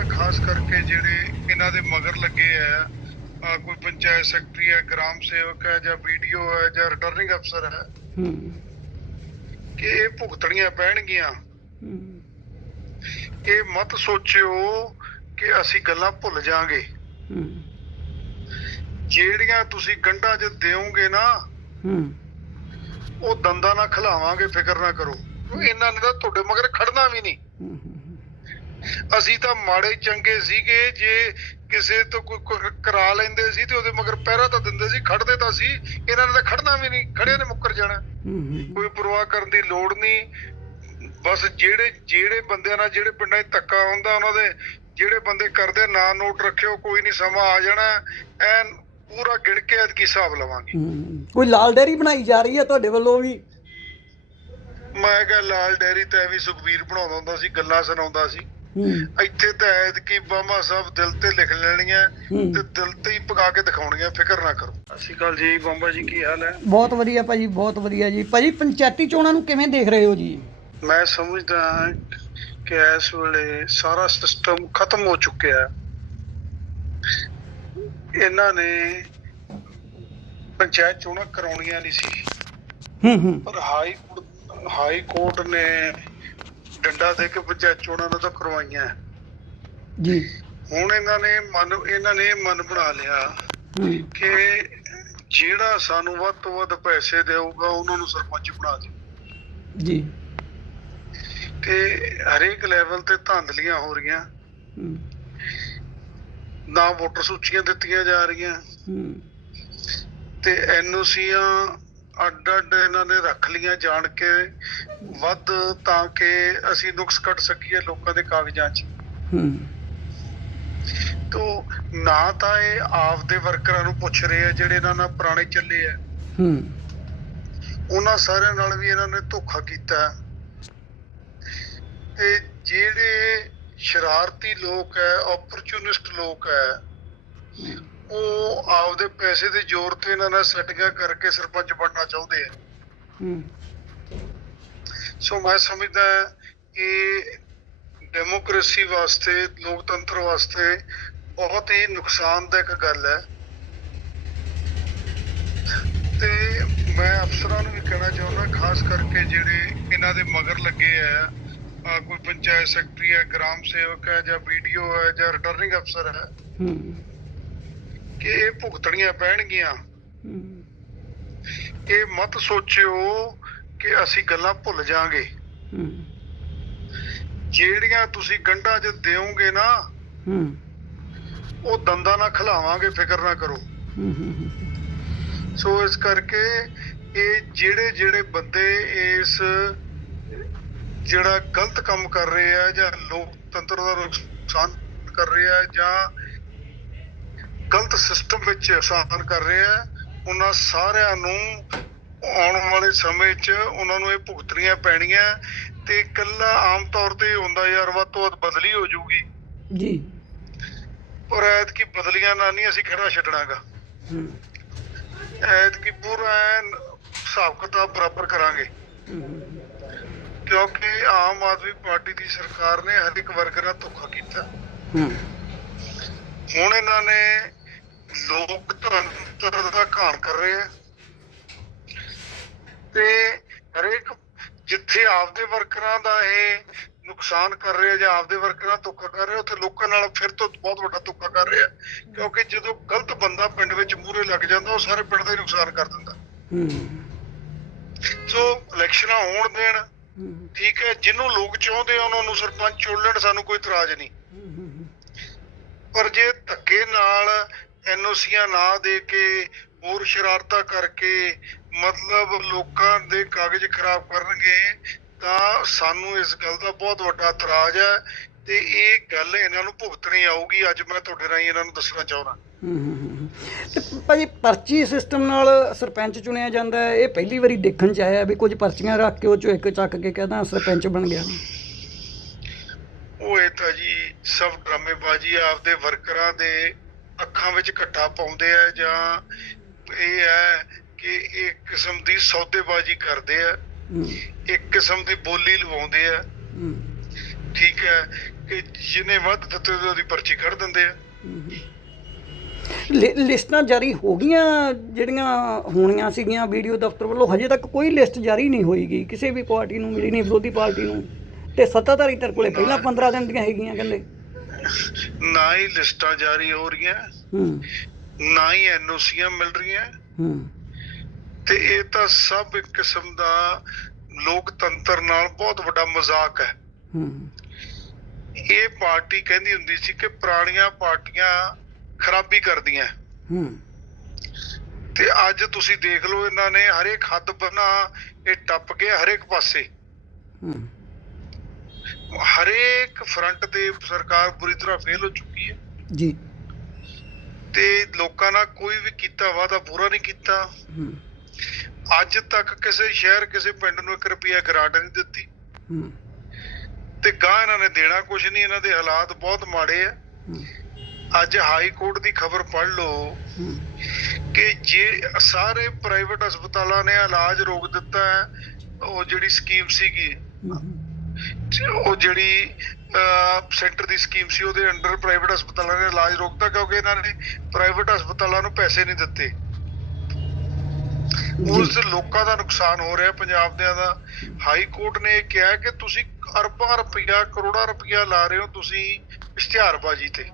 ਚਾਹੁੰਦਾ ਖਾਸ ਕਰਕੇ ਜਿਹੜੇ ਇਹਨਾਂ ਦੇ ਮਗਰ ਲੱਗੇ ਆ ਆ ਕੋਈ ਪੰਚਾਇਤ ਸੈਕਟਰੀ ਹੈ ਗ੍ਰਾਮ ਸੇਵਕ ਹੈ ਜਾਂ ਵੀਡੀਓ ਹੈ ਜਾਂ ਰਿਟਰਨਿੰਗ ਅਫਸਰ ਹੈ। ਕਿ ਇਹ ਭੁਗਤਣੀਆਂ ਪੈਣਗੀਆਂ। ਇਹ ਮਤ ਸੋਚਿਓ ਕਿ ਅਸੀਂ ਗੱਲਾਂ ਭੁੱਲ ਜਾਾਂਗੇ। ਜਿਹੜੀਆਂ ਤੁਸੀਂ ਗੰਢਾਂ 'ਚ ਦਿਓਗੇ ਨਾ ਉਹ ਦੰਦਾਂ ਨਾਲ ਖਿਲਾਵਾਂਗੇ ਫਿਕਰ ਨਾ ਕਰੋ। ਇਹਨਾਂ ਨੇ ਤਾਂ ਤੁਹਾਡੇ ਮਗਰ ਖੜਨਾ ਵੀ ਨਹੀਂ। ਅਸੀਂ ਤਾਂ ਮਾੜੇ ਚੰਗੇ ਸੀਗੇ ਜੇ ਕਿਸੇ ਤੋਂ ਕੋਈ ਕਰਾ ਲੈਂਦੇ ਸੀ ਤੇ ਉਹਦੇ ਮਗਰ ਪਹਿਰਾ ਤਾਂ ਦਿੰਦੇ ਸੀ ਖੜਦੇ ਤਾਂ ਸੀ ਇਹਨਾਂ ਨੇ ਤਾਂ ਖੜਨਾ ਵੀ ਨਹੀਂ ਖੜਿਆ ਨੇ ਮੁੱਕਰ ਜਾਣਾ। ਕੋਈ ਪਰਵਾਹ ਕਰਨ ਦੀ ਲੋੜ ਨਹੀਂ। ਬਸ ਜਿਹੜੇ ਜਿਹੜੇ ਬੰਦਿਆਂ ਨਾਲ ਜਿਹੜੇ ਪਿੰਡਾਂ 'ਚ ਧੱਕਾ ਹੁੰਦਾ ਉਹਨਾਂ ਦੇ ਜਿਹੜੇ ਬੰਦੇ ਕਰਦੇ ਨਾਂ ਨੋਟ ਰੱਖਿਓ ਕੋਈ ਨਹੀਂ ਸਮਾਂ ਆ ਜਾਣਾ ਐਨ ਪੂਰਾ ਗਿਣ ਕੇ ਐਤਕੀ ਹਿਸਾਬ ਲਵਾਂਗੇ। ਕੋਈ ਲਾਲ ਡੈਰੀ ਬਣਾਈ ਜਾ ਰਹੀ ਹੈ ਤੁਹਾਡੇ ਵੱਲੋਂ ਵੀ? ਮੈਂ ਕਿਹਾ ਲਾਲ ਡੈਰੀ ਤਾਂ ਐਵੇਂ ਸੁਖਵੀਰ ਬਣਾਉਂਦਾ ਹੁੰਦਾ ਸੀ ਗੱਲਾਂ ਸੁਣਾਉਂਦਾ ਸੀ। ਇੱਥੇ ਤਾਂ ਐਤਕੀ ਬਾਮਾ ਸਾਹਿਬ ਦਿਲ ਤੇ ਲਿਖ ਲੈਣੀਆਂ। ਤੇ ਦਿਲ ਤੇ ਹੀ ਪਕਾ ਕੇ ਦਿਖਾਉਣੀਆਂ ਫਿਕਰ ਨਾ ਕਰੋ। ਸਤਿ ਸ਼੍ਰੀ ਅਕਾਲ ਜੀ ਬੰਬਾ ਜੀ ਕੀ ਹਾਲ ਹੈ? ਬਹੁਤ ਵਧੀਆ ਭਾਜੀ ਬਹੁਤ ਵਧੀਆ ਜੀ। ਭਾਜੀ ਪੰਚਾਇਤੀ ਚੋਣਾਂ ਨੂੰ ਕਿਵੇਂ ਦੇਖ ਰਹੇ ਹੋ ਜੀ? ਮੈਂ ਸਮਝਦਾ ਹਾਂ ਕਿ ਇਸ ਵੇਲੇ ਸਾਰਾ ਸਿਸਟਮ ਖਤਮ ਹੋ ਚੁੱਕਿਆ ਹੈ। ਇਹਨਾਂ ਨੇ ਪੰਚਾਇਤ ਚੋਣਾਂ ਕਰਾਉਣੀਆਂ ਨਹੀਂ ਸੀ। ਹੂੰ ਹੂੰ। ਪਰ ਹਾਈ ਕੋਰਟ ਹਾਈ ਕੋਰਟ ਨੇ ਡੰਡਾ ਦੇ ਕੇ ਪੰਚਾਇਤ ਚੋਣਾਂ ਨੂੰ ਤਾਂ ਕਰਵਾਈਆਂ। ਜੀ। ਹੁਣ ਇਹਨਾਂ ਨੇ ਮਨ ਇਹਨਾਂ ਨੇ ਮਨ ਬਣਾ ਲਿਆ ਕਿ ਜਿਹੜਾ ਸਾਨੂੰ ਵੱਧ ਤੋਂ ਵੱਧ ਪੈਸੇ ਦੇਊਗਾ ਉਹਨਾਂ ਨੂੰ ਸਰਪੰਚ ਬਣਾ ਦੇ ਜੀ। ਤੇ ਹਰੇਕ ਲੈਵਲ ਤੇ ਧਾਂਦਲੀਆਂ ਹੋ ਰਹੀਆਂ। ਹੂੰ। ਨਾ ਵੋਟਰ ਸੂਚੀਆਂ ਦਿੱਤੀਆਂ ਜਾ ਰਹੀਆਂ। ਹੂੰ। ਤੇ ਐਨਓਸੀਆਂ ਅੱਡ ਅੱਡ ਇਹਨਾਂ ਨੇ ਰੱਖ ਲੀਆਂ ਜਾਣ ਕੇ ਵੱਧ ਤਾਂ ਕਿ ਅਸੀਂ ਨੁਕਸ ਕੱਢ ਸਕੀਏ ਲੋਕਾਂ ਦੇ ਕਾਗਜ਼ਾਂ 'ਚ। ਹੂੰ। ਤੋ ਨਾ ਤਾਂ ਇਹ ਆਪਦੇ ਵਰਕਰਾਂ ਨੂੰ ਪੁੱਛ ਰਹੇ ਆ ਜਿਹੜੇ ਇਹਨਾਂ ਨਾਲ ਪੁਰਾਣੇ ਚੱਲੇ ਆ। ਹੂੰ। ਉਹਨਾਂ ਸਾਰਿਆਂ ਨਾਲ ਵੀ ਇਹਨਾਂ ਨੇ ਧੋਖਾ ਕੀਤਾ। ਤੇ ਜਿਹੜੇ ਸ਼ਰਾਰਤੀ ਲੋਕ ਹੈ ਓਪਰਚੁਨਿਸਟ ਲੋਕ ਹੈ ਉਹ ਆਪਦੇ ਪੈਸੇ ਦੇ ਜ਼ੋਰ ਤੇ ਇਹਨਾਂ ਨਾਲ ਸੈਟਿੰਗਾਂ ਕਰਕੇ ਸਰਪੰਚ ਬਣਨਾ ਚਾਹੁੰਦੇ ਆ। ਹੂੰ। ਸੋ ਮੈਂ ਸਮਝਦਾ ਕਿ ਡੈਮੋਕ੍ਰੇਸੀ ਵਾਸਤੇ ਲੋਕਤੰਤਰ ਵਾਸਤੇ ਬਹੁਤ ਹੀ ਨੁਕਸਾਨਦਾਇਕ ਗੱਲ ਹੈ। ਤੇ ਮੈਂ ਅਫਸਰਾਂ ਨੂੰ ਵੀ ਕਹਿਣਾ ਚਾਹੁੰਦਾ ਖਾਸ ਕਰਕੇ ਜਿਹੜੇ ਇਹਨਾਂ ਦੇ ਮਗਰ ਲੱਗੇ ਆ ਕੋਈ ਪੰਚਾਇਤ ਸੈਕਟਰੀ ਹੈ ਗ੍ਰਾਮ ਸੇਵਕ ਹੈ ਜਾਂ ਵੀਡੀਓ ਹੈ ਜਾਂ ਰਿਟਰਨਿੰਗ ਅਫਸਰ ਹੈ। ਹੂੰ। ਕਿ ਇਹ ਭੁਗਤਣੀਆਂ ਪੈਣਗੀਆਂ। ਇਹ ਮਤ ਸੋਚਿਓ ਕਿ ਅਸੀਂ ਗੱਲਾਂ ਭੁੱਲ ਜਾਾਂਗੇ। ਜਿਹੜੀਆਂ ਤੁਸੀਂ ਗੰਢਾਂ 'ਚ ਦਿਓਗੇ ਨਾ ਉਹ ਦੰਦਾਂ ਨਾਲ ਖਿਲਾਵਾਂਗੇ ਫਿਕਰ ਨਾ ਕਰੋ। ਸੋ ਇਸ ਕਰਕੇ ਇਹ ਜਿਹੜੇ ਜਿਹੜੇ ਬੰਦੇ ਇਸ ਜਿਹੜਾ ਗਲਤ ਕੰਮ ਕਰ ਰਹੇ ਆ ਜਾਂ ਲੋਕਤੰਤਰ ਦਾ ਨੁਕਸਾਨ ਕਰ ਰਹੇ ਆ ਜਾਂ ਗਲਤ ਸਿਸਟਮ ਵਿੱਚ ਨੁਕਸਾਨ ਕਰ ਰਹੇ ਆ ਉਹਨਾਂ ਸਾਰਿਆਂ ਨੂੰ ਆਉਣ ਵਾਲੇ ਸਮੇਂ 'ਚ ਉਹਨਾਂ ਨੂੰ ਇਹ ਭੁਗਤਣੀਆਂ ਪੈਣੀਆਂ ਤੇ ਇਕੱਲਾ ਆਮ ਤੌਰ ਤੇ ਹੁੰਦਾ ਯਾਰ ਵੱਧ ਤੋਂ ਵੱਧ ਬਦਲੀ ਹੋ ਜਾਊਗੀ। ਜੀ। ਪਰ ਐਤਕੀ ਬਦਲੀਆਂ ਨਾਲ ਨਹੀਂ ਅਸੀਂ ਖੜਾ ਛੱਡਣਾਗਾ। ਹੂੰ। ਐਤਕੀ ਪੂਰਾ ਹਿਸਾਬ ਕਿਤਾਬ ਬਰਾਬਰ ਕਰਾਂਗੇ। ਕਿਉਂਕਿ ਆਮ ਆਦਮੀ ਪਾਰਟੀ ਦੀ ਸਰਕਾਰ ਨੇ ਹਰ ਇੱਕ ਵਰਗ ਨਾਲ ਧੋਖਾ ਕੀਤਾ। ਹੂੰ। ਹੁਣ ਇਹਨਾਂ ਨੇ ਲੋਕਤੰਤਰ ਦਾ ਘਾਣ ਕਰ ਰਹੇ ਆ। ਤੇ ਹਰੇਕ ਜਿੱਥੇ ਆਪਦੇ ਵਰਕਰਾਂ ਦਾ ਇਹ ਨੁਕਸਾਨ ਕਰ ਰਹੇ ਜਾਂ ਆਪਦੇ ਵਰਕਰਾਂ ਧੋਖਾ ਕਰ ਰਹੇ ਉੱਥੇ ਲੋਕਾਂ ਨਾਲ ਫਿਰ ਤੋਂ ਬਹੁਤ ਵੱਡਾ ਧੋਖਾ ਕਰ ਰਹੇ ਕਿਉਂਕਿ ਜਦੋਂ ਗਲਤ ਬੰਦਾ ਪਿੰਡ ਵਿੱਚ ਮੂਹਰੇ ਲੱਗ ਜਾਂਦਾ ਉਹ ਸਾਰੇ ਪਿੰਡ ਦਾ ਹੀ ਨੁਕਸਾਨ ਕਰ ਦਿੰਦਾ। ਹੂੰ। ਸੋ ਇਲੈਕਸ਼ਨਾਂ ਹੋਣ ਦੇਣ ਠੀਕ ਹੈ ਜਿਹਨੂੰ ਲੋਕ ਚਾਹੁੰਦੇ ਆ ਉਹਨਾਂ ਨੂੰ ਸਰਪੰਚ ਚੁਣ ਲੈਣ ਸਾਨੂੰ ਕੋਈ ਇਤਰਾਜ਼ ਨਹੀਂ। ਪਰ ਜੇ ਧੱਕੇ ਨਾਲ ਐਨਓਸੀਆਂ ਨਾ ਦੇ ਕੇ ਹੋਰ ਸ਼ਰਾਰਤਾਂ ਕਰਕੇ ਮਤਲਬ ਲੋਕਾਂ ਦੇ ਕਾਗਜ਼ ਖਰਾਬ ਕਰਨਗੇ ਤਾਂ ਸਾਨੂੰ ਇਸ ਗੱਲ ਦਾ ਬਹੁਤ ਵੱਡਾ ਇਤਰਾਜ਼ ਹੈ ਤੇ ਇਹ ਗੱਲ ਇਹਨਾਂ ਨੂੰ ਭੁਗਤਣੀ ਆਊਗੀ। ਅੱਜ ਮੈਂ ਤੁਹਾਡੇ ਰਾਹੀਂ ਇਹਨਾਂ ਨੂੰ ਦੱਸਣਾ ਚਾਹੁੰਦਾ। ਹੂੰ ਤੇ ਭਾਜੀ ਪਰਚੀ ਸਿਸਟਮ ਨਾਲ ਸਰਪੰਚ ਚੁਣਿਆ ਜਾਂਦਾ ਹੈ। ਇਹ ਪਹਿਲੀ ਵਾਰੀ ਦੇਖਣ ਚ ਆਇਆ ਵੀ ਕੁਝ ਪਰਚੀਆਂ ਰੱਖ ਕੇ ਉਹ ਚੋਂ ਇੱਕ ਚੱਕ ਕੇ ਕਹਿੰਦਾ ਸਰਪੰਚ ਬਣ ਗਿਆ। ਉਹ ਇਹ ਤਾਂ ਜੀ ਸਭ ਡਰਾਮੇਬਾਜ਼ੀ ਆਪਦੇ ਵਰਕਰਾਂ ਦੇ ਅੱਖਾਂ ਵਿੱਚ ਘੱਟਾ ਪਾਉਂਦੇ ਆ ਜਾਂ ਇਹ ਹੈ ਕਿ ਇੱਕ ਕਿਸਮ ਦੀ ਸੌਦੇਬਾਜ਼ੀ ਕਰਦੇ ਆ। ਇੱਕ ਕਿਸਮ ਦੀ ਬੋਲੀ ਲਵਾਉਂਦੇ ਆ। ਠੀਕ ਹੈ ਕਿ ਜਿਹਨੇ ਵੱਧ ਦਿੱਤੇ ਉਹਦੀ ਪਰਚੀ ਕੱਢ ਦਿੰਦੇ ਆ। ਲਿਸਟਾਂ ਜਾਰੀ ਹੋ ਗਈਆਂ ਜਿਹੜੀਆਂ ਹੋਣੀਆਂ ਸੀਗੀਆਂ ਵੀਡੀਓ ਦਫ਼ਤਰ ਵੱਲੋਂ। ਹਜੇ ਤੱਕ ਕੋਈ ਲਿਸਟ ਜਾਰੀ ਨਹੀਂ ਹੋਈਗੀ। ਕਿਸੇ ਵੀ ਪਾਰਟੀ ਨੂੰ ਮਿਲੀ ਨਹੀਂ ਵਿਰੋਧੀ ਪਾਰਟੀ ਨੂੰ। ਤੇ ਸੱਤਾਧਾਰੀ ਧਿਰ ਕੋਲੇ ਪਹਿਲਾਂ 15 ਦਿਨ ਦੀਆਂ ਹੈਗੀਆਂ ਕਹਿੰਦੇ। ਨਾ ਹੀ ਲਿਸਟਾਂ ਜਾਰੀ ਹੋ ਰਹੀਆਂ ਹੂੰ। ਨਾ ਹੀ ਐਨਓਸੀਆਂ ਮਿਲ ਰਹੀਆਂ। ਹੂੰ। ਤੇ ਇਹ ਤਾਂ ਸਭ ਇੱਕ ਕਿਸਮ ਦਾ ਲੋਕਤੰਤਰ ਨਾਲ ਬਹੁਤ ਵੱਡਾ ਮਜ਼ਾਕ ਹੈ। ਹੂੰ। ਇਹ ਪਾਰਟੀ ਕਹਿੰਦੀ ਹੁੰਦੀ ਸੀ ਕਿ ਪੁਰਾਣੀਆਂ ਪਾਰਟੀਆਂ ਖਰਾਬੀ ਕਰਦੀਆਂ। ਹੂੰ। ਤੇ ਅੱਜ ਤੁਸੀਂ ਦੇਖ ਲਓ ਇਹਨਾਂ ਨੇ ਹਰੇਕ ਹੱਦ ਬਣਾ ਇਹ ਟੱਪ ਗਏ ਹਰੇਕ ਪਾਸੇ। ਹੂੰ। ਹਰੇਕ ਫਰੰਟ ਤੇ ਸਰਕਾਰ ਬੁਰੀ ਤਰ੍ਹਾਂ ਫੇਲ ਹੋ ਚੁੱਕੀ ਹੈ। ਜੀ। ਤੇ ਲੋਕਾਂ ਨਾਲ ਕੋਈ ਵੀ ਕੀਤਾ ਵਾਅਦਾ ਪੂਰਾ ਨਹੀਂ ਕੀਤਾ। ਅੱਜ ਤੱਕ ਕਿਸੇ ਸ਼ਹਿਰ ਕਿਸੇ ਪਿੰਡ ਨੂੰ 1 ਰੁਪਿਆ ਗ੍ਰਾਂਟ ਨਹੀਂ ਦਿੱਤੀ। ਤੇ ਗਾਂ ਇਹਨਾਂ ਨੇ ਦੇਣਾ ਕੁਝ ਨਹੀਂ ਇਹਨਾਂ ਦੇ ਹਾਲਾਤ ਬਹੁਤ ਮਾੜੇ ਆ। ਅੱਜ ਹਾਈ ਕੋਰਟ ਦੀ ਖਬਰ ਪੜ੍ਹ ਲਓ ਹੂੰ। ਕਿ ਜੇ ਸਾਰੇ ਪ੍ਰਾਈਵੇਟ ਹਸਪਤਾਲਾਂ ਨੇ ਇਲਾਜ ਰੋਕ ਦਿੱਤਾ ਹੈ ਉਹ ਜਿਹੜੀ ਸਕੀਮ ਸੀਗੀ ਉਹ ਜਿਹੜੀ ਸੈਂਟਰ ਦੀ ਸਕੀਮ ਸੀ ਉਹਦੇ ਅੰਡਰ ਪ੍ਰਾਈਵੇਟ ਹਸਪਤਾਲਾਂ ਨੇ ਇਲਾਜ ਰੋਕਤਾ ਕਿਉਂਕਿ ਇਹਨਾਂ ਨੇ ਪ੍ਰਾਈਵੇਟ ਹਸਪਤਾਲਾਂ ਨੂੰ ਪੈਸੇ ਨਹੀਂ ਦਿੱਤੇ। ਉਸ ਲੋਕਾਂ ਦਾ ਨੁਕਸਾਨ ਹੋ ਰਿਹਾ ਪੰਜਾਬ ਦੇ ਦਾ। ਹਾਈ ਕੋਰਟ ਨੇ ਇਹ ਕਿਹਾ ਕਿ ਤੁਸੀਂ ਅਰਬਾਂ ਰੁਪਈਆ ਕਰੋੜਾਂ ਰੁਪਈਆ ਲਾ ਰਹੇ ਹੋ ਤੁਸੀਂ ਇਸ਼ਤਿਹਾਰਬਾਜ਼ੀ ਤੇ।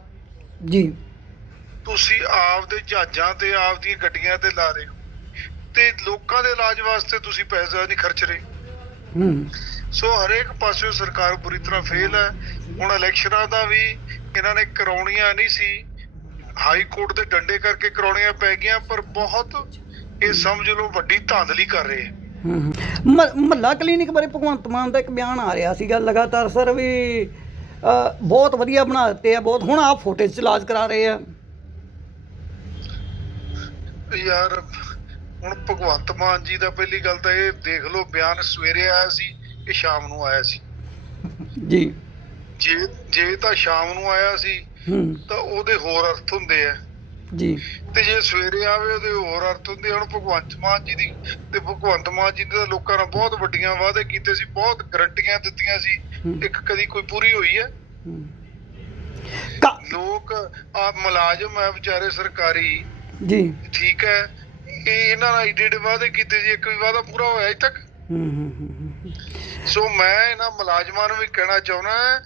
ਜੀ। ਤੁਸੀਂ ਆਪਦੇ ਜਹਾਜ਼ਾਂ ਤੇ ਆਪਦੀਆਂ ਗੱਡੀਆਂ ਤੇ ਲਾ ਰਹੇ ਹੋ। ਤੇ ਲੋਕਾਂ ਦੇ ਇਲਾਜ ਵਾਸਤੇ ਤੁਸੀਂ ਪੈਸਾ ਨਹੀਂ ਖਰਚ ਰਹੇ। ਹੂੰ। ਸੋ ਹਰੇਕ ਪਾਸਿਓਂ ਸਰਕਾਰ ਬੁਰੀ ਤਰ੍ਹਾਂ ਫੇਲ ਹੈ। ਹੁਣ ਇਲੈਕਸ਼ਨਾਂ ਦਾ ਵੀ ਇਹਨਾਂ ਨੇ ਕਰਾਉਣੀਆਂ ਨਹੀਂ ਸੀ। ਹਾਈ ਕੋਰਟ ਦੇ ਡੰਡੇ ਕਰਕੇ ਕਰਾਉਣੀਆਂ ਪੈ ਗਈਆਂ ਪਰ ਬਹੁਤ ਇਹ ਸਮਝ ਲਓ ਵੱਡੀ ਧਾਂਦਲੀ ਕਰ ਰਹੇ ਹੈ ਮਹੱਲਾ ਕਲੀਨਿਕ ਬਾਰੇ ਭਗਵੰਤ ਮਾਨ ਦਾ ਇੱਕ ਬਿਆਨ ਆ ਰਿਹਾ ਸੀਗਾ। ਲਗਾਤਾਰ ਸਰ ਵੀ ਬਹੁਤ ਵਧੀਆ ਬਣਾ ਦਿੱਤੇ ਆ ਬਹੁਤ ਹੁਣ ਆਪ ਫੁਟੇਜ ਚ ਇਲਾਜ ਕਰਾ ਰਹੇ ਆ। ਯਾਰ ਹੁਣ ਭਗਵੰਤ ਮਾਨ ਜੀ ਦਾ ਪਹਿਲੀ ਗੱਲ ਤਾਂ ਇਹ ਦੇਖ ਲਓ ਬਿਆਨ ਸਵੇਰੇ ਆਇਆ ਸੀ। ਕਿ ਸ਼ਾਮ ਨੂੰ ਆਇਆ ਸੀ। ਜੀ। ਜੇ ਜੇ ਤਾਂ ਸ਼ਾਮ ਨੂੰ ਆਇਆ ਸੀ ਤਾਂ ਉਹਦੇ ਹੋਰ ਅਰਥ ਹੁੰਦੇ ਆ। ਜੀ। ਤੇ ਜੇ ਸਵੇਰੇ ਆਵੇ ਉਹਦੇ ਹੋਰ ਅਰਥ ਹੁੰਦੇ। ਹੁਣ ਭਗਵੰਤ ਮਾਨ ਜੀ ਦੀ ਤੇ ਭਗਵੰਤ ਮਾਨ ਜੀ ਤਾਂ ਲੋਕਾਂ ਨਾਲ ਬਹੁਤ ਵੱਡੀਆਂ ਵਾਅਦੇ ਕੀਤੇ ਸੀ ਬਹੁਤ ਗਰੰਟੀਆਂ ਦਿੱਤੀਆਂ ਸੀ। ਇੱਕ ਕਦੀ ਕੋਈ ਪੂਰੀ ਹੋਈ ਹੈ? ਲੋਕ ਆ ਮੁਲਾਜ਼ਮ ਹੈ ਵਿਚਾਰੇ ਸਰਕਾਰੀ। ਜੀ। ਠੀਕ ਹੈ। ਇਹ ਇਹਨਾਂ ਨਾਲ ਏਡੇ ਏਡੇ ਵਾਅਦੇ ਕੀਤੇ ਸੀ ਇੱਕ ਵੀ ਵਾਅਦਾ ਪੂਰਾ ਹੋਇਆ ਅਜੇ ਤੱਕ? ਹੂੰ, ਹੂੰ। ਸੋ ਮੈਂ ਇਹਨਾਂ ਮੁਲਾਜ਼ਮਾਂ ਨੂੰ ਵੀ ਕਹਿਣਾ ਚਾਹੁੰਦਾ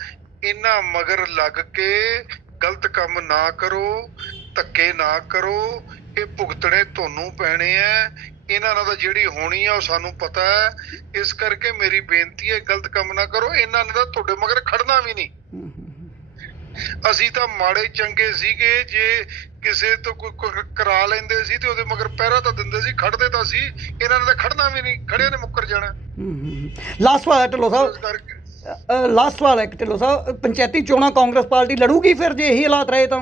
ਇਹਨਾਂ ਮਗਰ ਲੱਗ ਕੇ ਗਲਤ ਕੰਮ ਨਾ ਕਰੋ, ਧੱਕੇ ਨਾ ਕਰੋ, ਇਹ ਭੁਗਤਣੇ ਤੁਹਾਨੂੰ ਪੈਣੇ ਆ। ਇਹਨਾਂ ਨਾਲ ਤਾਂ ਜਿਹੜੀ ਹੋਣੀ ਆ, ਉਹ ਸਾਨੂੰ ਪਤਾ ਹੈ। ਇਸ ਕਰਕੇ ਮੇਰੀ ਬੇਨਤੀ ਹੈ, ਗਲਤ ਕੰਮ ਨਾ ਕਰੋ। ਇਹਨਾਂ ਨੇ ਤਾਂ ਤੁਹਾਡੇ ਮਗਰ ਖੜਨਾ ਵੀ ਨਹੀਂ। ਅਸੀਂ ਤਾਂ ਮਾੜੇ ਚੰਗੇ ਸੀਗੇ, ਜੇ ਕਿਸੇ ਤੋਂ ਕੋਈ ਕਰਾ ਲੈਂਦੇ ਸੀ ਤੇ ਉਹਦੇ ਮਗਰ ਪਹਿਰਾ ਤਾਂ ਦਿੰਦੇ ਸੀ ਖੜਦੇ ਤਾਂ ਸੀ ਇਹਨਾਂ ਨੇ ਤਾਂ ਖੜਨਾ ਵੀ ਨਹੀਂ ਖੜਿਆਂ ਨੇ ਮੁੱਕਰ ਜਾਣਾ। ਹੂੰ, ਹੂੰ। ਲਾਸਟ ਸਵਾਲ ਹੈ ਢਿੱਲੋਂ ਸਾਹਿਬ ਲਾਸਟ ਸਵਾਲ ਹੈ ਇੱਕ ਢਿੱਲੋਂ ਸਾਹਿਬ ਪੰਚਾਇਤੀ ਚੋਣਾਂ ਕਾਂਗਰਸ ਪਾਰਟੀ ਲੜੂਗੀ ਫਿਰ ਜੇ ਇਹੀ ਹਾਲਾਤ ਰਹੇ ਤਾਂ?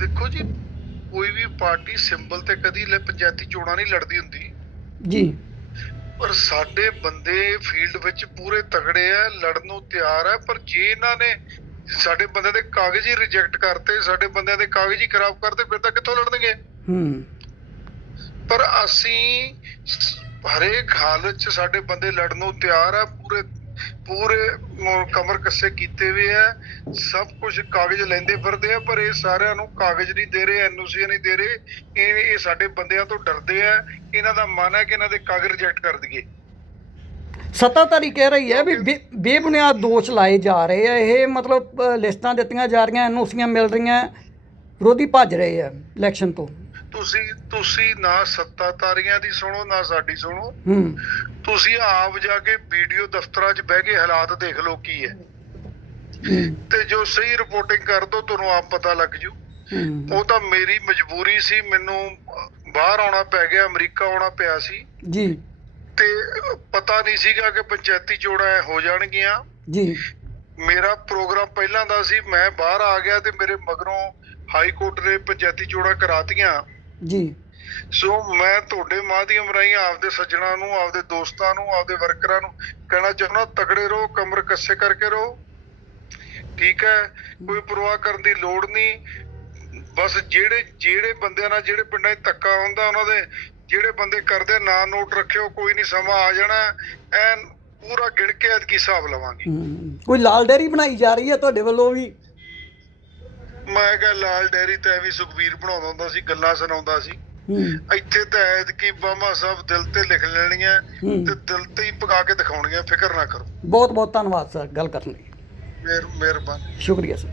ਦੇਖੋ ਜੀ ਕੋਈ ਵੀ ਪਾਰਟੀ ਸਿੰਬਲ ਤੇ ਕਦੀ ਲੈ ਪੰਚਾਇਤੀ ਚੋਣਾਂ ਨਹੀਂ ਲੜਦੀ ਹੁੰਦੀ। ਜੀ। ਪਰ ਸਾਡੇ ਬੰਦੇ ਫੀਲਡ ਵਿੱਚ ਪੂਰੇ ਤਗੜੇ ਆ ਲੜਨ ਨੂੰ ਤਿਆਰ ਆ ਪਰ ਜੇ ਇਹਨਾਂ ਨੇ ਸਾਡੇ ਬੰਦੇ ਦੇ ਕਾਗਜ਼ ਹੀ ਰਿਜੈਕਟ ਕਰਤੇ ਸਾਡੇ ਬੰਦਿਆਂ ਦੇ ਕਾਗਜ਼ ਹੀ ਖਰਾਬ ਕਰਤੇ ਫਿਰ ਤਾਂ ਕਿੱਥੋਂ ਲੜਨਗੇ? ਹੂੰ। ਪਰ ਅਸੀਂ ਹਰੇਕ ਹਾਲਤ 'ਚ ਸਾਡੇ ਬੰਦੇ ਲੜਨ ਨੂੰ ਤਿਆਰ ਆ ਪੂਰੇ ਪੂਰੇ ਕਮਰ ਕੱਸੇ ਕੀਤੇ ਹੋਏ ਆ ਸਭ ਕੁਝ ਕਾਗਜ਼ ਲੈਂਦੇ ਫਿਰਦੇ ਆ ਪਰ ਇਹ ਸਾਰਿਆਂ ਨੂੰ ਕਾਗਜ਼ ਨਹੀਂ ਦੇ ਰਹੇ ਐਨਓਸੀ ਨਹੀਂ ਦੇ ਰਹੇ ਇਹ ਇਹ ਸਾਡੇ ਬੰਦਿਆਂ ਤੋਂ ਡਰਦੇ ਆ ਇਹਨਾਂ ਦਾ ਮਨ ਹੈ ਕਿ ਇਹਨਾਂ ਦੇ ਕਾਗਜ਼ ਰਿਜੈਕਟ ਕਰ ਦਈਏ। ਸੱਤਾਧਾਰੀ ਕਹਿ ਰਹੀ ਹੈ ਵੀ ਬੇ- ਬੇਬੁਨਿਆਦ ਦੋਸ਼ ਲਾਏ ਜਾ ਰਹੇ ਆ ਇਹ ਮਤਲਬ ਅ, ਲਿਸਟਾਂ ਦਿੱਤੀਆਂ ਜਾ ਰਹੀਆਂ ਐਨਓਸੀਆਂ ਮਿਲ ਰਹੀਆਂ ਵਿਰੋਧੀ ਭੱਜ ਰਹੇ ਆ ਇਲੈਕਸ਼ਨ ਤੋਂ। ਤੁਸੀਂ ਤੁਸੀਂ ਨਾ ਸੱਤਾਧਾਰੀਆਂ ਦੀ ਸੁਣੋ ਨਾ ਸਾਡੀ ਸੁਣੋ। ਹੂੰ। ਤੁਸੀਂ ਆਪ ਜਾ ਕੇ ਵੀਡੀਓ ਦਫ਼ਤਰਾਂ 'ਚ ਬਹਿ ਕੇ ਹਾਲਾਤ ਦੇਖ ਲਓ ਕੀ ਹੈ। ਹੂੰ, ਤੇ ਜੋ ਸਹੀ ਰਿਪੋਰਟਿੰਗ ਕਰ ਦੋ ਤੁਹਾਨੂੰ ਆਪ ਪਤਾ ਲੱਗ ਜੂ। ਹੂੰ। ਉਹ ਤਾਂ ਮੇਰੀ ਮਜਬੂਰੀ ਸੀ ਮੈਨੂੰ ਬਾਹਰ ਆਉਣਾ ਪੈ ਗਿਆ ਅਮਰੀਕਾ ਆਉਣਾ ਪਿਆ ਸੀ। ਜੀ। ਤੇ ਪਤਾ ਨਹੀਂ ਸੀਗਾ ਕਿ ਪੰਚਾਇਤੀ ਚੋਣਾਂ ਹੋ ਜਾਣਗੀਆਂ। ਜੀ। ਮੇਰਾ ਪ੍ਰੋਗਰਾਮ ਪਹਿਲਾਂ ਦਾ ਸੀ ਮੈਂ ਬਾਹਰ ਆ ਗਿਆ ਤੇ ਮੇਰੇ ਮਗਰੋਂ ਹਾਈ ਕੋਰਟ ਨੇ ਪੰਚਾਇਤੀ ਚੋਣਾਂ ਕਰਾਤੀਆਂ। ਜੀ। ਸੋ ਮੈਂ ਤੁਹਾਡੇ ਮਾਧਿਅਮ ਰਾਹੀਂ ਆਪਦੇ ਸੱਜਣਾ ਨੂੰ ਆਪਦੇ ਦੋਸਤਾਂ ਨੂੰ ਆਪਦੇ ਵਰਕਰਾਂ ਨੂੰ ਕਹਿਣਾ ਚਾਹੁੰਦਾ ਤਕੜੇ ਰਹੋ ਕਮਰ ਕੱਸੇ ਕਰਕੇ ਰਹੋ। ਠੀਕ ਹੈ ਕੋਈ ਪਰਵਾਹ ਕਰਨ ਦੀ ਲੋੜ ਨਹੀਂ। ਬਸ ਜਿਹੜੇ ਜਿਹੜੇ ਬੰਦਿਆਂ ਨਾਲ ਜਿਹੜੇ ਪਿੰਡਾਂ 'ਚ ਧੱਕਾ ਹੁੰਦਾ ਉਹਨਾਂ ਦੇ ਜਿਹੜੇ ਬੰਦੇ ਕਰਦੇ ਨਾਂ ਨੋਟ ਰੱਖਿਓ ਕੋਈ ਨਹੀਂ ਸਮਾਂ ਆ ਜਾਣਾ ਐਨ ਪੂਰਾ ਗਿਣ ਕੇ ਐਤਕੀ ਹਿਸਾਬ ਲਵਾਂਗੇ। ਕੋਈ ਲਾਲ ਡੈਰੀ ਬਣਾਈ ਜਾ ਰਹੀ ਹੈ ਤੁਹਾਡੇ ਵੱਲੋਂ ਵੀ? ਮੈਂ ਕਿਹਾ ਲਾਲ ਡੈਰੀ ਤਾਂ ਐਵੇਂ ਸੁਖਵੀਰ ਬਣਾਉਂਦਾ ਹੁੰਦਾ ਸੀ ਗੱਲਾਂ ਸੁਣਾਉਂਦਾ ਸੀ। ਇੱਥੇ ਤਾਂ ਐਤਕੀ ਬਾਮਾ ਸਾਹਿਬ ਦਿਲ ਤੇ ਲਿਖ ਲੈਣੀਆਂ। ਤੇ ਦਿਲ ਤੇ ਹੀ ਪਕਾ ਕੇ ਦਿਖਾਉਣੀਆਂ ਫਿਕਰ ਨਾ ਕਰੋ। ਬਹੁਤ ਬਹੁਤ ਧੰਨਵਾਦ ਸਰ ਗੱਲ ਕਰਨ ਲਈ। ਮਿਹਰ ਮਿਹਰਬਾਨੀ ਸ਼ੁਕਰੀਆ ਸਰ।